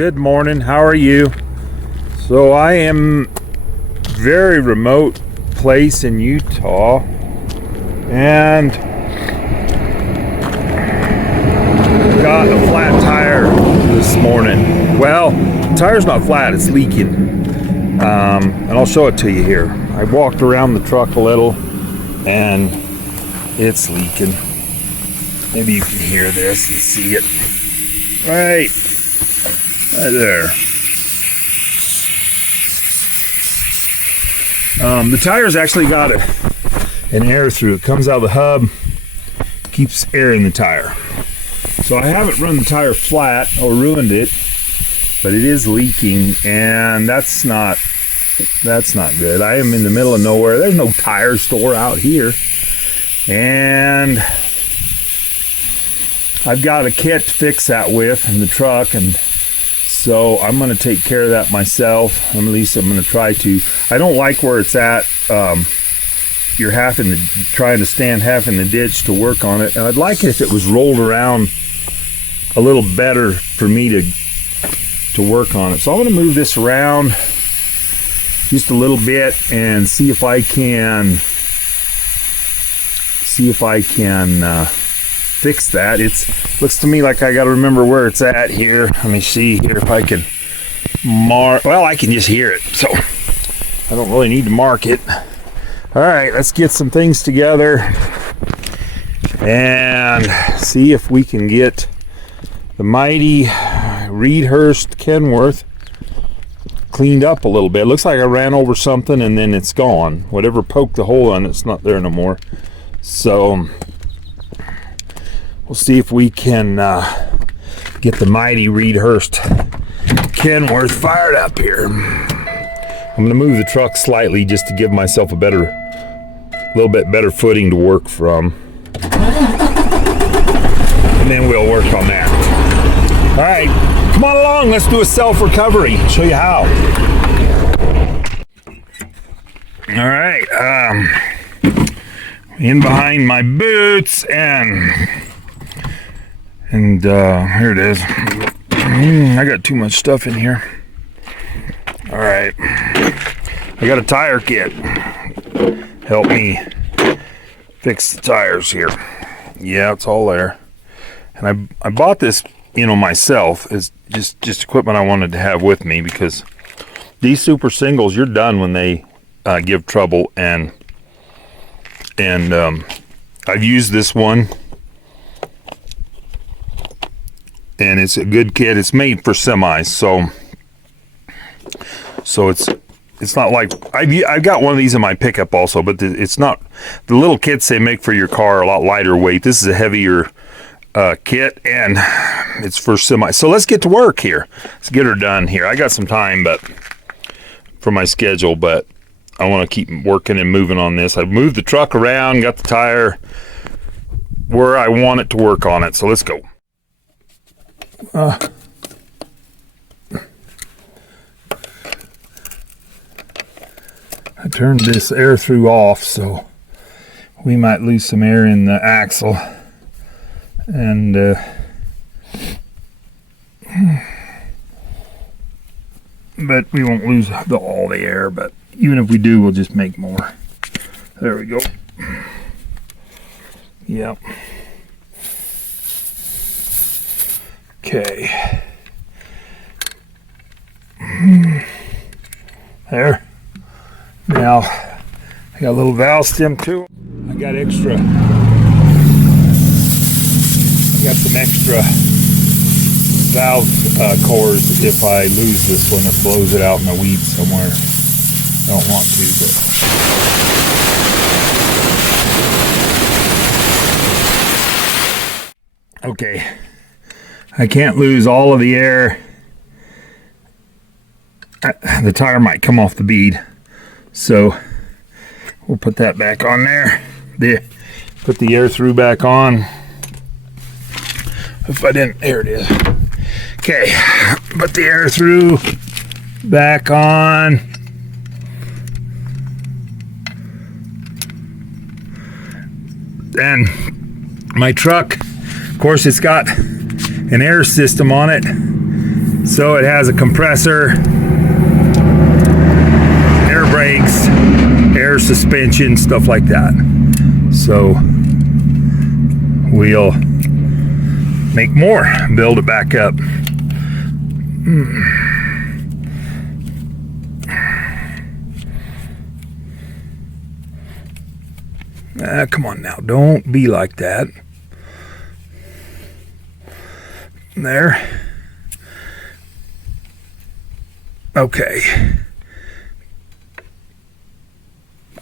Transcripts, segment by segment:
good morning. How are you? So I am very remote place in Utah, and got a flat tire this morning. Well, the tire's not flat, it's leaking. And I'll show it to you here. I walked around the truck a little and it's leaking. Maybe you can hear this and see it. Right there. The tire's actually got an air through. It comes out of the hub, keeps air in the tire. So I haven't run the tire flat or ruined it, but it is leaking, and that's not good. I am in the middle of nowhere. There's no tire store out here, and I've got a kit to fix that with in the truck, and so I'm going to take care of that myself. At least I'm going to try to. I don't like where it's at. You're trying to stand half in the ditch to work on it, and I'd like it if it was rolled around a little better for me to work on it. So I'm going to move this around just a little bit and see if I can fix that. It looks to me like I got to remember where it's at here. Let me see here if I can mark. Well, I can just hear it, so I don't really need to mark it. All right, let's get some things together and see if we can get the mighty Reedhurst Kenworth cleaned up a little bit. It looks like I ran over something and then it's gone. Whatever poked the hole on it's not there no more. So we'll see if we can get the mighty Reedhurst Kenworth fired up here. I'm going to move the truck slightly just to give myself a little bit better footing to work from. And then we'll work on that. All right, come on along. Let's do a self-recovery. Show you how. All right, in behind my boots, and here it is. I got too much stuff in here. All right, I got a tire kit. Help me fix the tires here. Yeah, it's all there. And I bought this, myself. It's just equipment I wanted to have with me, because these super singles, you're done when they give trouble. And I've used this one, and it's a good kit. It's made for semis, so it's not like I've got one of these in my pickup also, but it's not the little kits they make for your car are a lot lighter weight. This is a heavier kit, and it's for semi. So let's get to work here. Let's get her done here. I got some time, but for my schedule, but I want to keep working and moving on this. I've moved the truck around, got the tire where I want it to work on it. So let's go. I turned this air through off, so we might lose some air in the axle, and but we won't lose all the air, but even if we do, we'll just make more. There we go. Yep. Okay. There. Now, I got a little valve stem too. I got some extra valve cores if I lose this one. It blows it out in the weeds somewhere. I don't want to, but okay. I can't lose all of the air. The tire might come off the bead. So we'll put that back on there. Put the air through back on. If I didn't, there it is. Okay, put the air through back on. And my truck, of course, it's got an air system on it. So it has a compressor, air brakes, air suspension, stuff like that. So we'll make more, build it back up. Come on now, don't be like that. There. Okay.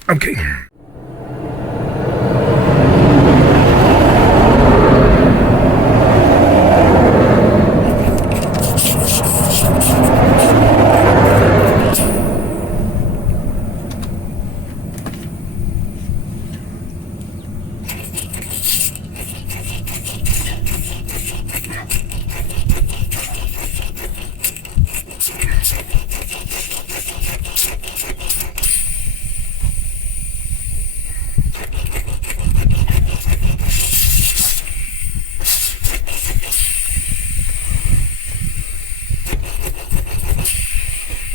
Okay.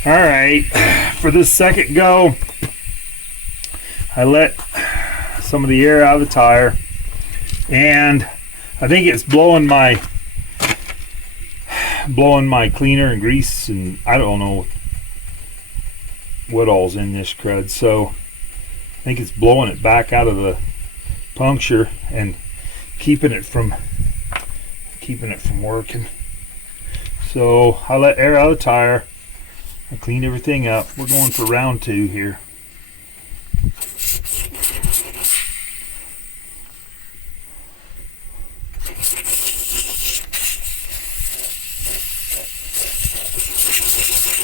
All right, for this second go, I let some of the air out of the tire, and I think it's blowing my cleaner and grease, and I don't know what all's in this crud. So I think it's blowing it back out of the puncture and keeping it from working. So I let air out of the tire. I cleaned everything up. We're going for round 2 here.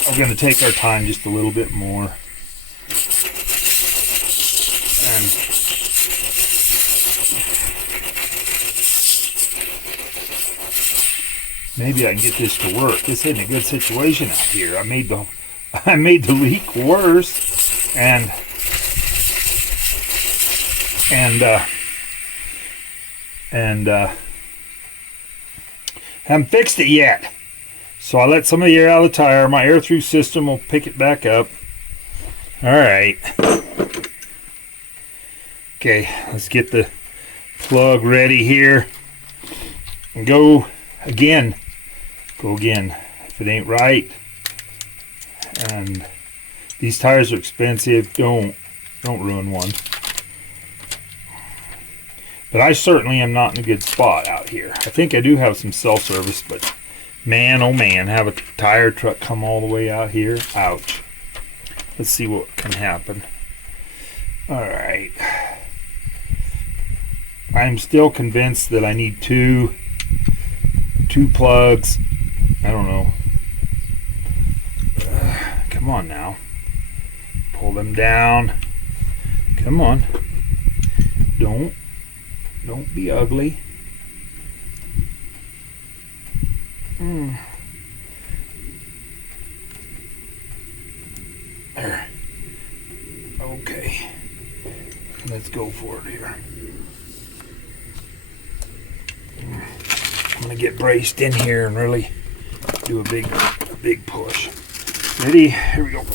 We're going to take our time just a little bit more. And maybe I can get this to work. This isn't a good situation out here. I made the leak worse, and haven't fixed it yet. So I let some of the air out of the tire. My air through system will pick it back up. All right. Okay, let's get the plug ready here and go again. If it ain't right, and these tires are expensive, don't ruin one. But I certainly am not in a good spot out here. I think I do have some self-service, but man, oh man, have a tire truck come all the way out here. Ouch. Let's see what can happen. All right. I'm still convinced that I need two plugs. I don't know. Come on now. Pull them down. Come on. Don't be ugly. There. Okay. Let's go for it here. I'm gonna get braced in here and really do a big push. Ready? Here we go.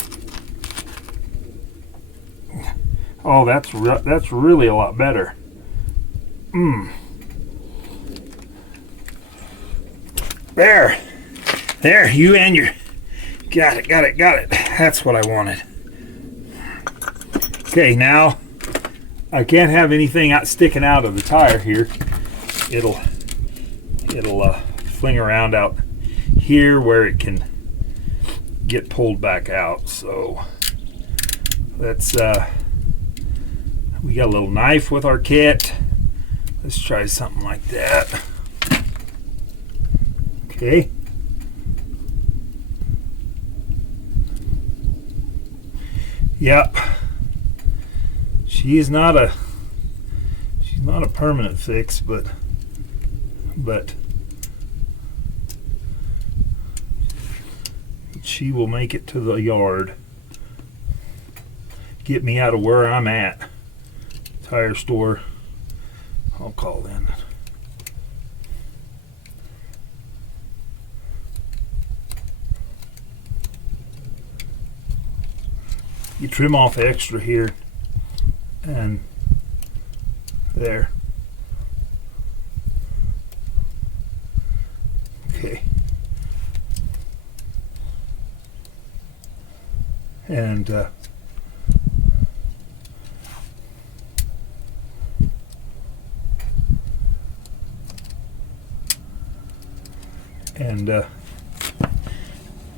Oh, that's really a lot better. There, you and your got it. That's what I wanted. Okay, now I can't have anything sticking out of the tire here. It'll fling around out here where it can get pulled back out. So let's we got a little knife with our kit. Let's try something like that. Okay. Yep. She's not a permanent fix, but she will make it to the yard. Get me out of where I'm at. Tire store. I'll call in. you trim off the extra here and there. Okay. And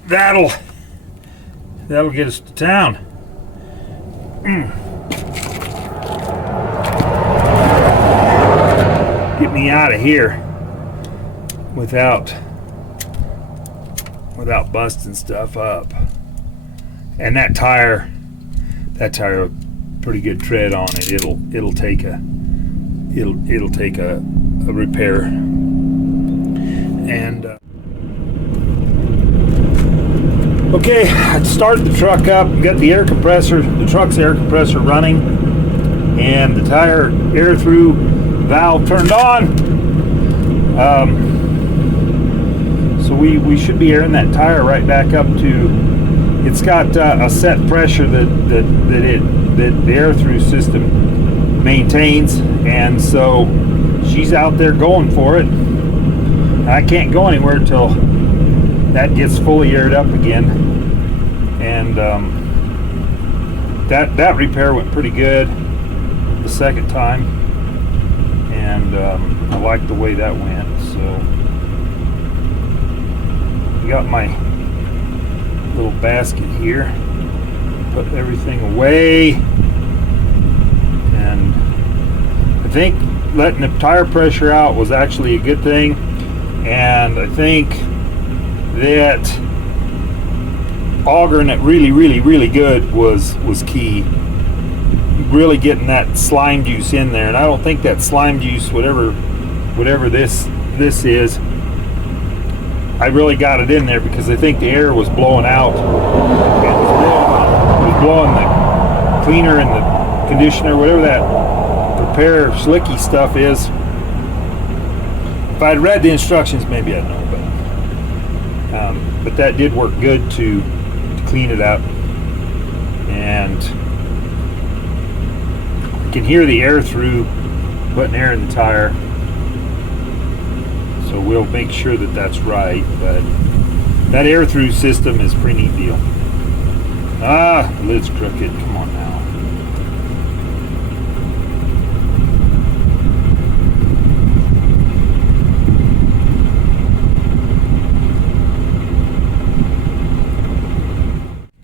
that'll get us to town. Get me out of here without busting stuff up. And that tire pretty good tread on it. It'll take a repair. And okay, I started the truck up, got the truck's air compressor running, and the tire air through valve turned on. So we should be airing that tire right back up to. It's got a set pressure that the air through system maintains, and so she's out there going for it. I can't go anywhere until that gets fully aired up again. And that repair went pretty good the second time, and I like the way that went. So I got my little basket here, put everything away, and I think letting the tire pressure out was actually a good thing. And I think that augering it really good was key. Really getting that slime juice in there, and I don't think that slime juice, whatever this is, I really got it in there because I think the air was blowing out. It was blowing the cleaner and the conditioner, whatever that repair slicky stuff is. If I'd read the instructions, maybe I'd know, but that did work good to clean it up. And you can hear the air through putting air in the tire, so we'll make sure that that's right. But that air through system is a pretty neat deal. The lid's crooked. Come on now.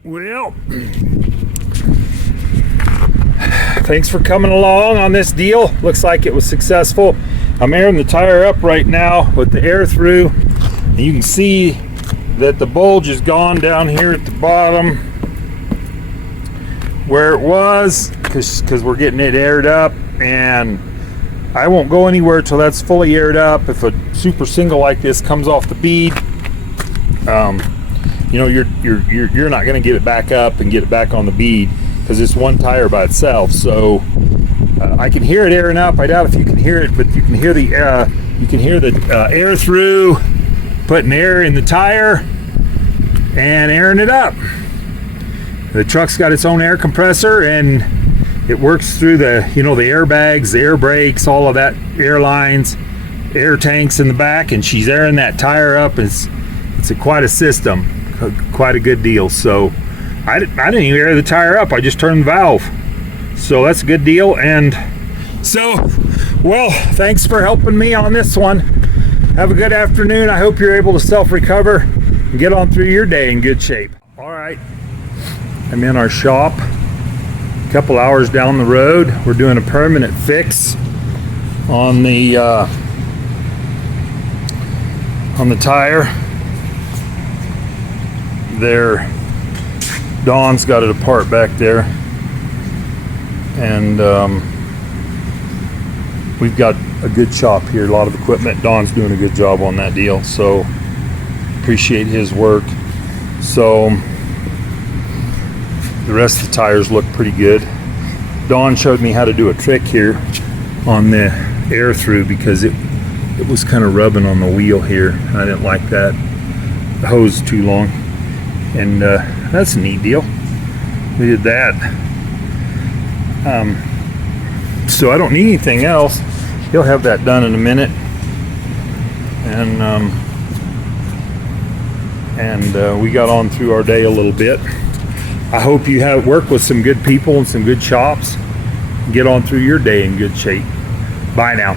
Well, thanks for coming along on this deal. Looks like it was successful. I'm airing the tire up right now with the air through, and you can see that the bulge is gone down here at the bottom where it was, because we're getting it aired up, and I won't go anywhere till that's fully aired up. If a super single like this comes off the bead, you know, you're not going to get it back up and get it back on the bead because it's one tire by itself. So I can hear it airing up. I doubt if you can hear it, but you can hear the air through, putting air in the tire and airing it up. The truck's got its own air compressor, and it works through the the airbags, the air brakes, all of that, air lines, air tanks in the back, and she's airing that tire up. It's quite a system, quite a good deal. So I didn't even air the tire up. I just turned the valve. So that's a good deal. And so, well, thanks for helping me on this one. Have a good afternoon. I hope you're able to self-recover and get on through your day in good shape. All right, I'm in our shop, a couple hours down the road. We're doing a permanent fix on the tire. There, Dawn's got it apart back there, and we've got a good shop here, a lot of equipment. Dawn's doing a good job on that deal, so appreciate his work. So the rest of the tires look pretty good. Dawn showed me how to do a trick here on the air through because it was kind of rubbing on the wheel here. I didn't like that. The hose too long. And that's a neat deal. We did that. So I don't need anything else. He'll have that done in a minute. And we got on through our day a little bit. I hope you have worked with some good people and some good shops. Get on through your day in good shape. Bye now.